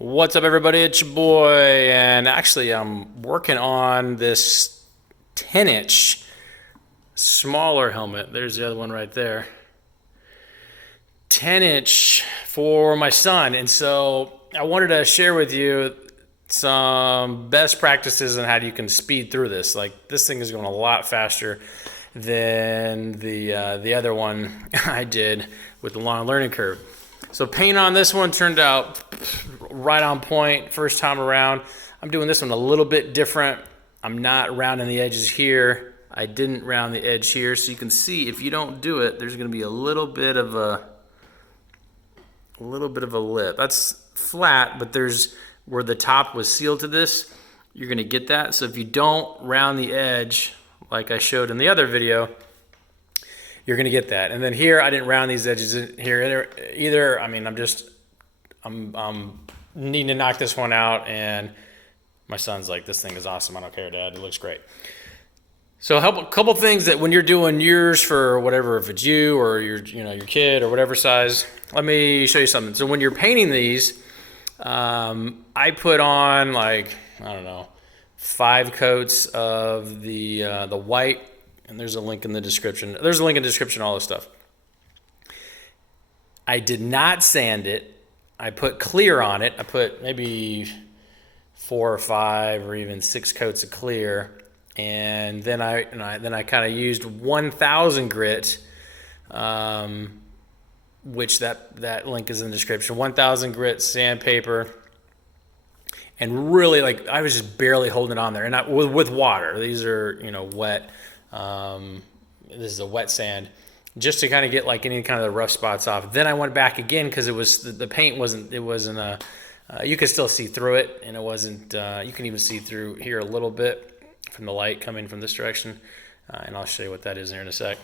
What's up, everybody? It's your boy, and actually, I'm working on this 10-inch smaller helmet. There's the other one right there. 10-inch for my son, and so I wanted to share with you some best practices on how you can speed through this. Like, this thing is going a lot faster than the other one I did with the long learning curve. So paint on this one turned out right on point first time around. I'm doing this one a little bit different. I'm not rounding the edges here. I didn't round the edge here, so you can see if you don't do it, there's going to be a little bit of a lip. That's flat, but there's where the top was sealed to this, you're going to get that. So if you don't round the edge like I showed in the other video, you're going to get that. And then here, I didn't round these edges here either. I mean, I'm needing to knock this one out, and my son's like, this thing is awesome. I don't care, Dad. It looks great. So a couple things that when you're doing yours for whatever, if it's you or your kid or whatever size, let me show you something. So when you're painting these, I put on like, I don't know, 5 coats of the white. And there's a link in the description. There's a link in the description, all this stuff. I did not sand it. I put clear on it. I put maybe 4 or 5 or even 6 coats of clear. And then I kind of used 1000 grit, which that link is in the description. 1000 grit sandpaper. And really, like, I was just barely holding it on there. And with water. These are, wet. This is a wet sand, just to kind of get like any kind of the rough spots off. Then I went back again because it was the paint wasn't you could still see through it, and it wasn't you can even see through here a little bit from the light coming from this direction, and I'll show you what that is there in a sec.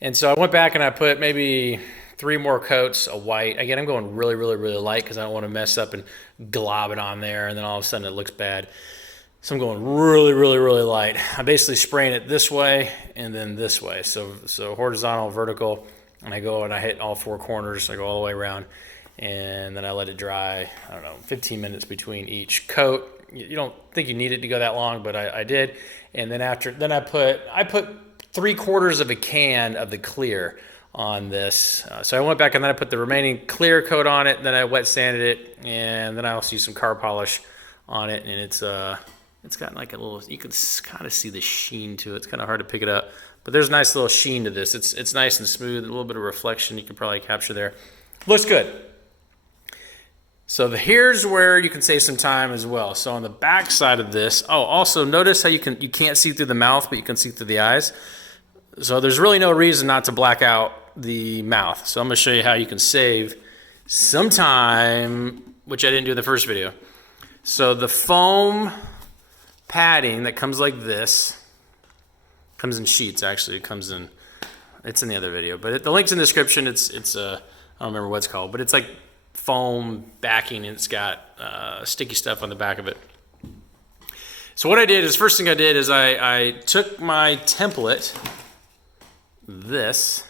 And so I went back and I put maybe 3 more coats of white. Again, I'm going really light because I don't want to mess up and glob it on there, and then all of a sudden it looks bad. So I'm going really light. I'm basically spraying it this way and then this way. So horizontal, vertical, and I go and I hit all 4 corners. I go all the way around, and then I let it dry, I don't know, 15 minutes between each coat. You don't think you need it to go that long, but I did. And then I put 3/4 of a can of the clear on this. So I went back and then I put the remaining clear coat on it, and then I wet sanded it, and then I also used some car polish on it, and it's got like a little, you can kind of see the sheen to it. It's kind of hard to pick it up, but there's a nice little sheen to this. It's nice and smooth, a little bit of reflection you can probably capture there. Looks good. So here's where you can save some time as well. So on the back side of this, also notice how you can't see through the mouth, but you can see through the eyes. So there's really no reason not to black out the mouth. So I'm gonna show you how you can save some time, which I didn't do in the first video. So the foam padding that comes like this, comes in sheets actually. It's in the other video, but the link's in the description. It's I don't remember what it's called, but it's like foam backing, and it's got sticky stuff on the back of it. So what I did is, first thing I did is I took my template, this,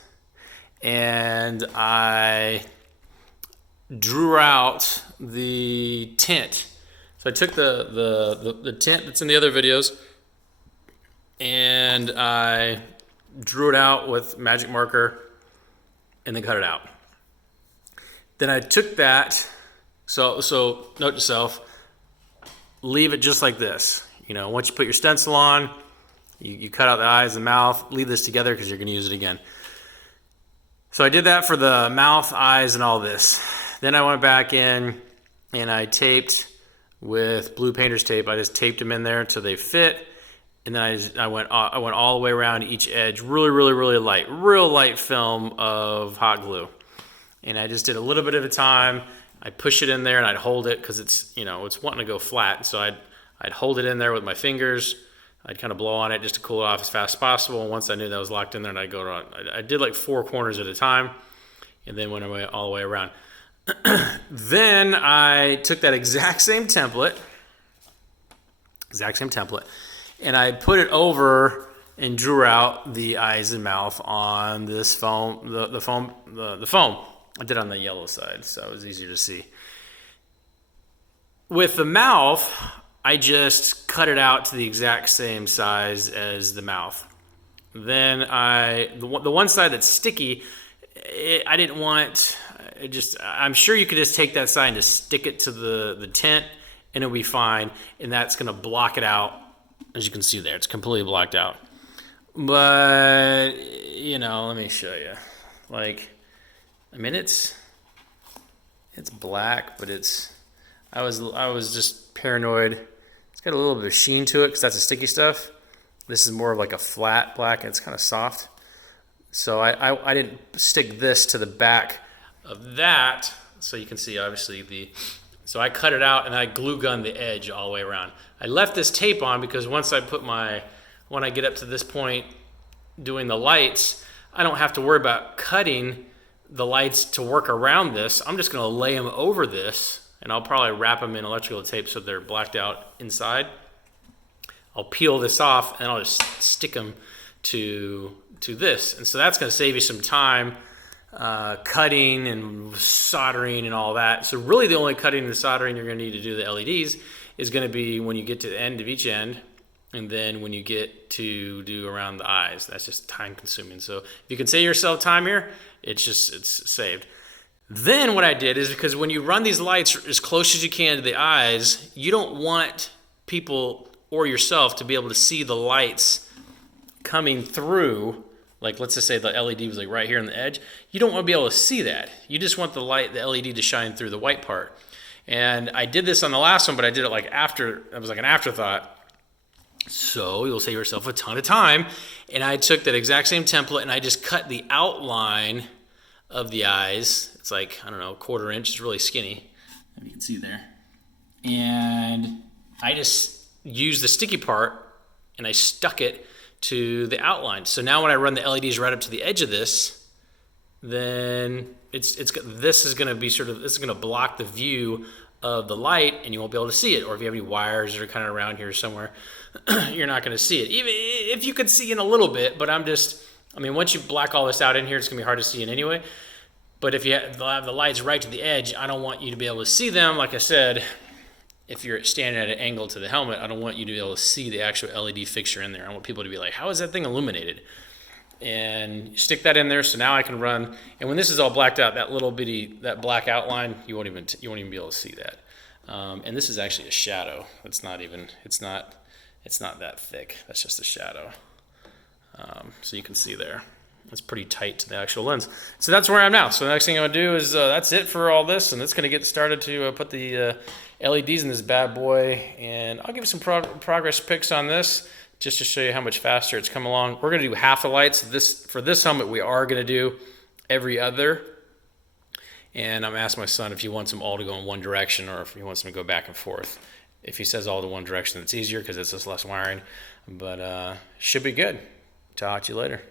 and I drew out the tint. So I took the tint that's in the other videos, and I drew it out with magic marker and then cut it out. Then I took that, so note to self, leave it just like this. Once you put your stencil on, you cut out the eyes and mouth, leave this together because you're going to use it again. So I did that for the mouth, eyes, and all this. Then I went back in and I taped with blue painter's tape. I just taped them in there until they fit, and then I went all the way around each edge, really light, real light film of hot glue, and I just did a little bit at a time. I'd push it in there and I'd hold it because it's wanting to go flat, so I'd hold it in there with my fingers. I'd kind of blow on it just to cool it off as fast as possible, and once I knew that was locked in there, and I'd go around. I did like 4 corners at a time, and then went all the way around. Then I took that exact same template, and I put it over and drew out the eyes and mouth on this foam, the foam. I did it on the yellow side, so it was easier to see. With the mouth, I just cut it out to the exact same size as the mouth. Then the one side that's sticky, I didn't want. I'm sure you could just take that side and just stick it to the tent, and it'll be fine. And that's gonna block it out, as you can see there. It's completely blocked out. But let me show you. Like, I mean, it's black, but I was just paranoid. It's got a little bit of sheen to it because that's the sticky stuff. This is more of like a flat black, and it's kind of soft. So I didn't stick this to the back of that, so you can see obviously so I cut it out and I glue gunned the edge all the way around. I left this tape on because when I get up to this point doing the lights, I don't have to worry about cutting the lights to work around this. I'm just gonna lay them over this, and I'll probably wrap them in electrical tape so they're blacked out inside. I'll peel this off and I'll just stick them to this. And so that's gonna save you some time cutting and soldering and all that. So really the only cutting and soldering you're gonna need to do the LEDs is gonna be when you get to the end of each end, and then when you get to do around the eyes. That's just time consuming. So if you can save yourself time here, it's saved. Then what I did is, because when you run these lights as close as you can to the eyes, you don't want people or yourself to be able to see the lights coming through. Like, let's just say the LED was like right here on the edge. You don't want to be able to see that. You just want the LED to shine through the white part. And I did this on the last one, but I did it like after. It was like an afterthought. So you'll save yourself a ton of time. And I took that exact same template and I just cut the outline of the eyes. It's like, I don't know, 1/4 inch. It's really skinny, if you can see there. And I just used the sticky part and I stuck it to the outline. So now when I run the LEDs right up to the edge of this, then this is going to block the view of the light, and you won't be able to see it. Or if you have any wires that are kind of around here somewhere, you're not going to see it. Even if you could see in a little bit, but once you black all this out in here, it's going to be hard to see it anyway. But if you have the lights right to the edge, I don't want you to be able to see them. Like I said, if you're standing at an angle to the helmet, I don't want you to be able to see the actual LED fixture in there. I want people to be like, how is that thing illuminated? And you stick that in there, so now I can run. And when this is all blacked out, that black outline, you won't even be able to see that. And this is actually a shadow. It's not that thick. That's just a shadow. So you can see there. It's pretty tight to the actual lens. So that's where I'm now. So the next thing I'm gonna do is that's it for all this, and it's gonna get started to put the LEDs in this bad boy, and I'll give you some progress pics on this just to show you how much faster it's come along. We're gonna do half the lights. For this helmet, we are gonna do every other, and I'm asking my son if he wants them all to go in one direction or if he wants them to go back and forth. If he says all to one direction, it's easier because it's just less wiring, but should be good. Talk to you later.